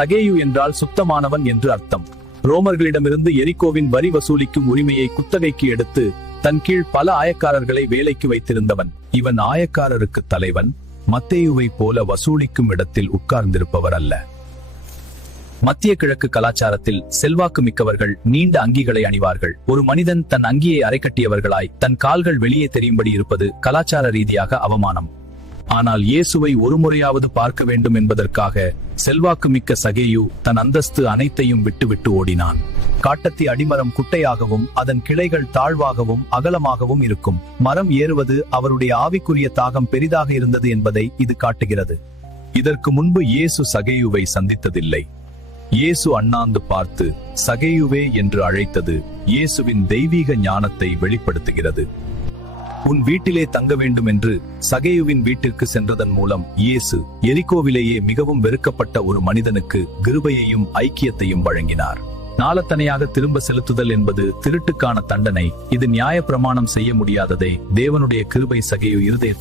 சகேயு என்றால் சுத்தமானவன் என்று அர்த்தம். ரோமர்களிடமிருந்து எரிகோவின் வரி வசூலிக்கும் உரிமையை குத்தகைக்கு எடுத்து தன் கீழ் பல ஆயக்காரர்களை வேலைக்கு வைத்திருந்தவன். இவன் ஆயக்காரருக்கு தலைவன். மத்தேயுவை போல வசூலிக்கும் இடத்தில் உட்கார்ந்திருப்பவர் அல்ல. மத்திய கிழக்கு கலாச்சாரத்தில் செல்வாக்கு மிக்கவர்கள் நீண்ட அங்கிகளை அணிவார்கள். ஒரு மனிதன் தன் அங்கியை அரைக்கட்டியவர்களாய் தன் கால்கள் வெளியே தெரியும்படி இருப்பது கலாச்சார ரீதியாக அவமானம். ஆனால் இயேசுவை ஒரு முறையாவது பார்க்க வேண்டும் என்பதற்காக செல்வாக்கு மிக்க சகேயு தன் அந்தஸ்து அனைத்தையும் விட்டுவிட்டு ஓடினான். காட்டத்தி அடிமரம் குட்டையாகவும் அதன் கிளைகள் தாழ்வாகவும் அகலமாகவும் இருக்கும். மரம் ஏறுவது அவருடைய ஆவிக்குரிய தாகம் பெரிதாக இருந்தது என்பதை இது காட்டுகிறது. இதற்கு முன்பு இயேசு சகேயுவை சந்தித்ததில்லை. இயேசு அண்ணாந்து பார்த்து சகேயுவே என்று அழைத்தது இயேசுவின் தெய்வீக ஞானத்தை வெளிப்படுத்துகிறது. உன் வீட்டிலே தங்க வேண்டும் என்று சகேயுவின் வீட்டிற்கு சென்றதன் மூலம் இயேசு எரிகோவிலேயே மிகவும் வெறுக்கப்பட்ட ஒரு மனிதனுக்கு கிருபையையும் ஐக்கியத்தையும் வழங்கினார். நாளத்தனையாக திரும்ப செலுத்துதல் என்பது திருட்டுக்கான தண்டனை. இது நியாய பிரமாணம் செய்ய முடியாததை தேவனுடைய கிருபை சகேயு இருதயத்தில்